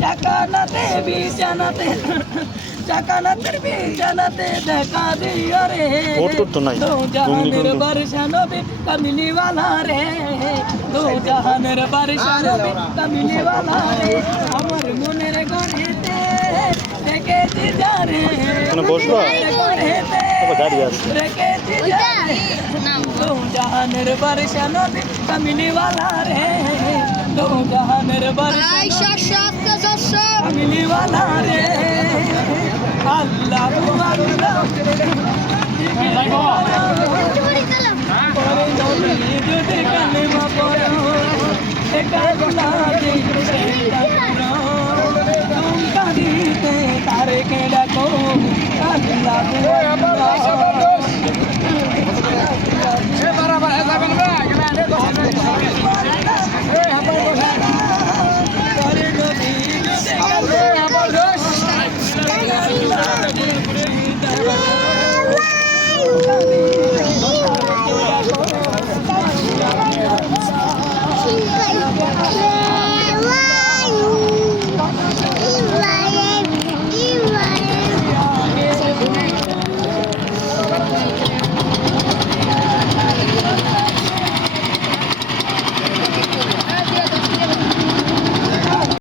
জাকানাতে বিছানাতে জাকানাতে বিছানাতে দেখা দিও রে দো জাহানের বর্ষা নবী কামিলিওয়ালা রে দো জাহানের বর্ষা নবী কামিলিওয়ালা রে আমার মনের গড়েতে দেখেছি যারে বসবা দাঁড়িয়ে আছে দেখেছি যারে দো জাহানের বর্ষা নবী কামিলিওয়ালা রে তারে কে ডাকো আল্লাহ